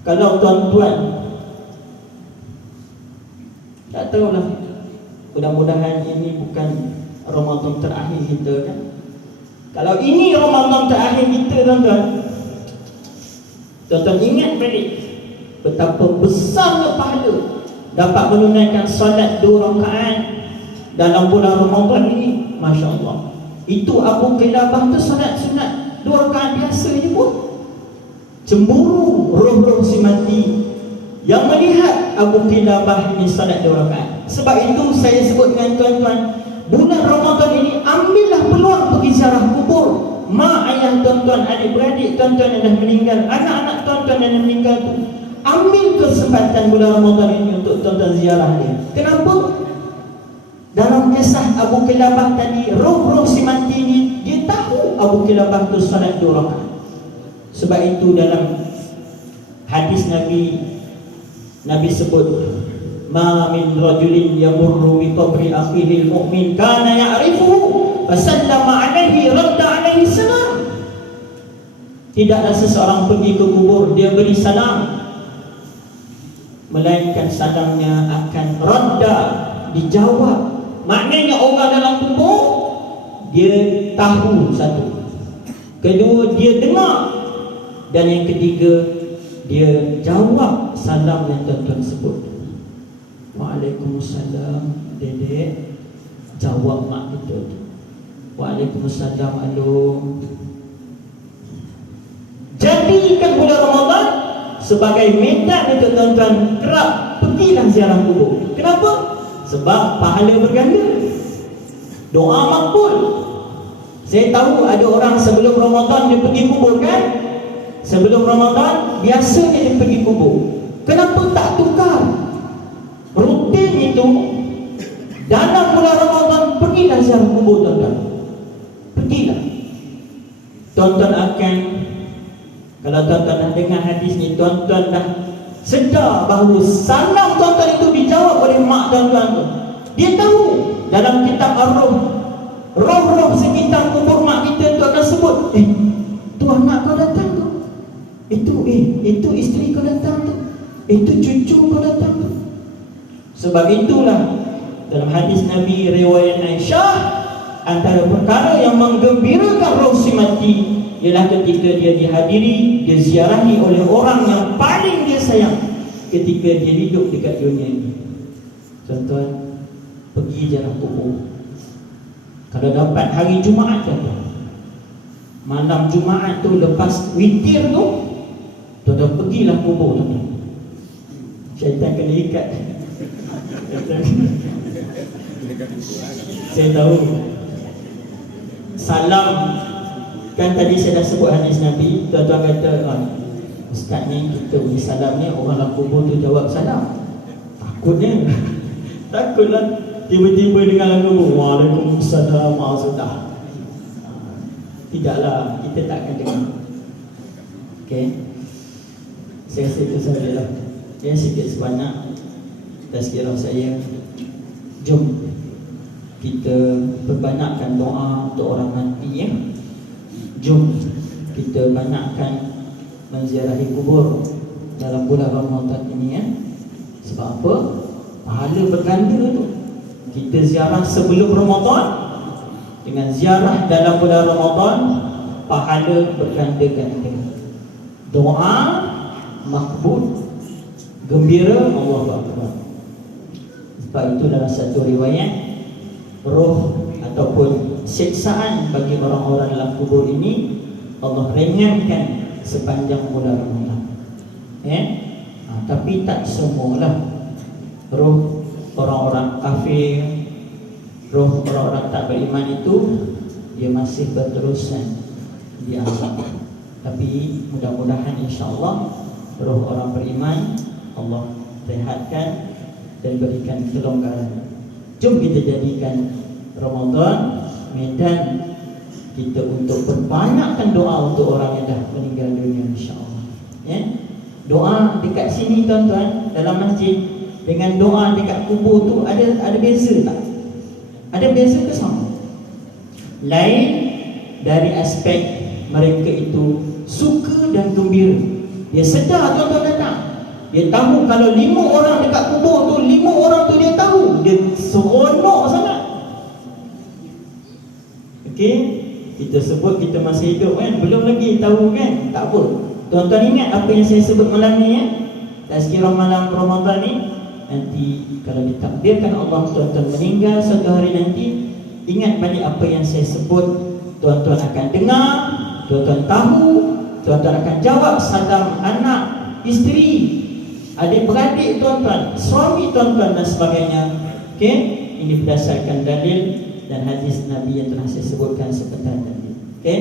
Kalau tuan-tuan, tak tahulah, mudah-mudahan ini bukan Ramadan terakhir kita kan. Kalau ini Ramadan terakhir kita tuan-tuan, tuan-tuan ingat balik betapa besarnya pahala dapat menunaikan solat 2 rakaat dalam bulan Ramadan ini. Masya Allah. Itu Abu Qilabah tu solat sunat 2 rakaat biasa je pun cemburu roh-roh si mati yang melihat Abu Qilabah ini solat 2 rakaat. Sebab itu saya sebut dengan tuan-tuan, bulan Ramadan ini ambillah peluang pergi ziarah kubur mak ayah tuan-tuan, adik-beradik tuan-tuan yang dah meninggal, anak-anak tuan-tuan yang dah meninggal tu. Ambil kesempatan bulan Ramadan ini untuk tuan-tuan ziarah dia. Kenapa? Dalam kisah Abu Qilabah tadi, roh-roh si mati ni, dia tahu Abu Qilabah tu solat 2 rakaat. Sebab itu dalam hadis Nabi sebut, ma min rajulin yamurru bi qabri akhihi al-mu'min kana ya'rifuhu fasallama alaihi radda alaihi salam. Tidaklah seseorang pergi ke kubur dia beri salam, melainkan salamnya akan radda, dijawab. Maknanya orang dalam kubur dia tahu, satu, kedua dia dengar, dan yang ketiga dia jawab salam yang tuan-tuan sebut. Waalaikumsalam dedek, jawab mak kita tu. Waalaikumsalam alung. Jadikan bulan Ramadan sebagai medan untuk tuan-tuan kerap pergilah ziarah kubur. Kenapa? Sebab pahala berganda, doa makbul. Saya tahu ada orang sebelum Ramadan dia pergi kubur kan. Sebelum Ramadan biasanya dia pergi kubur. Kenapa tak tukar rutin itu? Dalam bulan Ramadan pergilah ziarah kubur tuan-tuan. Pergilah. Tuan-tuan akan, kalau tuan-tuan dah dengar hadis ni, tuan-tuan dah sedar bahawa salam tuan-tuan itu dijawab oleh mak tuan-tuan tu. Dia tahu dalam kitab Ar-Ruh, roh-roh sekitar kubur mak kita tu akan sebut, tu anak kau datang tu, itu isteri kau datang tu, itu cucu kau datang tu. Sebab itulah dalam hadis Nabi riwayat Aisyah, antara perkara yang menggembirakan roh si mati ialah ketika dia dihadiri, dia ziarahi oleh orang yang paling dia sayang ketika dia hidup dekat dunia ini. Tuan-tuan, pergi ziarah kubur. Kalau dapat hari Jumaat tuan-tuan, malam Jumaat tu lepas witir tu, tuan-tuan pergilah kubur tuan-tuan. Syaitan kena ikat. Saya tahu salam kan tadi saya dah sebut hadis Nabi. Tuan-tuan kata, ustaz ni kita beri salam ni, orang dalam kubur tu jawab salam. Takutnya takutlah tiba-tiba dengar lagu Waalaikumsalam sudah. Tidaklah, kita tak akan dengar. Okay, saya rasa itu sahajalah. Ya, sikit sebanyak tazkirah saya. Jom kita perbanyakkan doa untuk orang mati ya. Jom kita banyakkan menziarahi kubur dalam bulan Ramadan ini ya. Sebab apa? Pahala berganda tu. Kita ziarah sebelum Ramadan dengan ziarah dalam bulan Ramadan, pahala berganda-ganda. Doa makbul, gembira, Allahu Akbar. Sebab itu dalam satu riwayat, roh ataupun siksaan bagi orang-orang dalam kubur ini Allah ringankan sepanjang bulan Ramadan. Tapi tak semualah. Roh orang-orang kafir, roh orang-orang tak beriman itu dia masih berterusan di azab. Tapi mudah-mudahan insya-Allah roh orang beriman Allah rehatkan dan berikan kelonggaran. Jom kita jadikan Ramadan medan kita untuk perbanyakkan doa untuk orang yang dah meninggal dunia insya-Allah. Ya. Doa dekat sini tuan-tuan dalam masjid dengan doa dekat kubur tu ada beza tak? Ada beza ke sama? Lain dari aspek mereka itu suka dan gembira. Dia sedar tuan-tuan datang. Dia tahu kalau 5 orang dekat kubur tu, 5 orang tu dia tahu. Dia seronok sangat. Okey, kita sebut kita masih hidup kan, belum lagi tahu kan. Tak apa. Tuan-tuan ingat apa yang saya sebut malam ni ya? Tazkirah malam Ramadan ni. Nanti kalau ditakdirkan Allah tuan-tuan meninggal suatu hari nanti, ingat balik apa yang saya sebut. Tuan-tuan akan dengar, tuan-tuan tahu, tuan-tuan akan jawab salam anak, isteri, adik-beradik tuan-tuan, suami tuan-tuan dan sebagainya. Okey, ini berdasarkan dalil dan hadis Nabi yang telah saya sebutkan sebentar tadi. Okey.